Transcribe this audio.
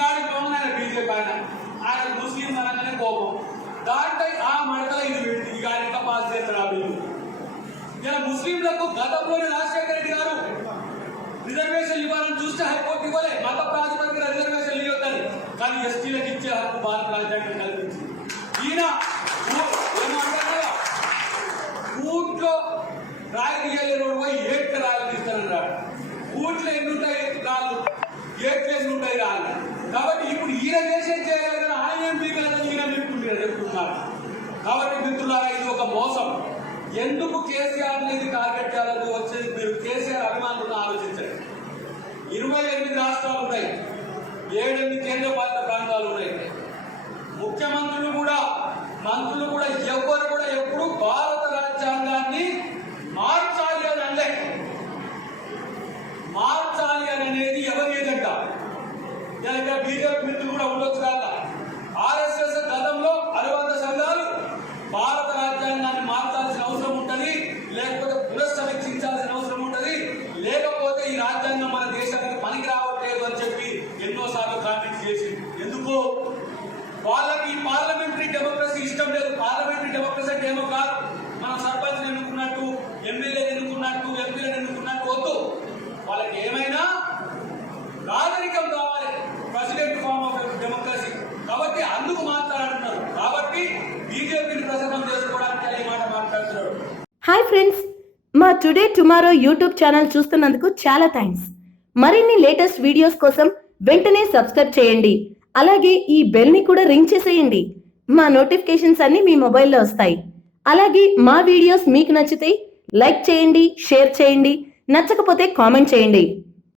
గాడి పోగానే బీజేపీ ఆయన ముస్లిం అనగానే కోపం దాంట్లో ఆ మడతలో ఇది పెడితే ఈ గాడి ఇంకా పాస్ చేస్తారు ఆ బిల్లు. ఇలా ముస్లింలకు గతంలోనే రాజశేఖర రెడ్డి గారు రిజర్వేషన్ ఇవ్వాలని చూస్తే హైకోర్టు ఇవ్వలే, మత ప్రాతిపదికన రిజర్వేషన్ ఇవ్వద్దని, కానీ ఎస్టీలకు ఇచ్చే హక్కు భారత రాజ్యాంగం కల్పించింది. ఈయన ఏమంటారా ఊట్లో రాయి తీయలేరు పోయి ఏట్ల రాయలు తీస్తానన్నాడు. ఊట్లో ఎన్ని ఉంటాయి రాళ్ళు, ఏట్లు ఎన్ని ఉంటాయి రాళ్ళు. కాబట్టి ఇప్పుడు ఈయన దేశం చేయగలిగిన ఆయన ఏం పీకలేదు, ఈయన చెప్తున్నారు. కాబట్టి మిత్రులారా ఇది ఒక మోసం. ఎందుకు కేసీఆర్ అనేది టార్గెట్ చేయాలని వచ్చేది మీరు కేసీఆర్ అభిమానులను ఆలోచించండి. 28 రాష్ట్రాలు ఉన్నాయి, 7 కేంద్ర పాలిత ప్రాంతాలు ఉన్నాయి. ముఖ్యమంత్రులు కూడా మంత్రులు కూడా ఎవరు కూడా ఎప్పుడు భారత రాజ్యాంగాన్ని మార్చాలి అని అనలే. మార్చాలి అని అనేది ఎవరి ఏజెండా? ఇంకా బీజేపీ మిత్రులు కూడా ఉండొచ్చు కదా. ఆర్ఎస్ఎస్ గతంలో అనుబంధ సంఘాలు భారత రాజ్యాంగాన్ని మార్చాల్సిన అవసరం ఉంటుంది, లేకపోతే పునఃసమీక్షించాల్సిన అవసరం ఉంటుంది, లేకపోతే ఈ రాజ్యాంగం మన దేశానికి పనికి రావట్లేదు అని చెప్పి ఎన్నోసార్లు కామెంట్ చేసి, ఎందుకు వాళ్ళకి పార్లమెంటరీ డెమోక్రసీ ఇష్టం లేదు. పార్లమెంటరీ డెమోక్రసీ అంటే ఏమో కాదు, మనం సర్పంచ్ ఎన్నుకున్నట్టు, ఎమ్మెల్యేలు ఎన్నుకున్నట్టు, ఎంపీలను ఎన్నుకున్నట్టు వద్దు. వాళ్ళకి ఏమైనా నాగరికం కావాలి, ప్రెసిడెంట్ ఫార్మ్ ఆఫ్ డెమోక్రసీ. కాబట్టి అందుకు మాట్లాడుతున్నారు. కాబట్టి బీజేపీని ప్రసన్నం చేసుకోవడానికి ఈ మాట మాట్లాడుతున్నారు. హాయ్ ఫ్రెండ్స్, మా టుడే టుమారో యూట్యూబ్ ఛానల్ చూస్తున్నందుకు చాలా థ్యాంక్స్. మరిన్ని లేటెస్ట్ వీడియోస్ కోసం వెంటనే సబ్స్క్రైబ్ చేయండి. అలాగే ఈ బెల్ ని కూడా రింగ్ చేసేయండి. మా నోటిఫికేషన్స్ అన్ని మీ మొబైల్లో వస్తాయి. అలాగే మా వీడియోస్ మీకు నచ్చితే లైక్ చేయండి, షేర్ చేయండి, నచ్చకపోతే కామెంట్ చేయండి.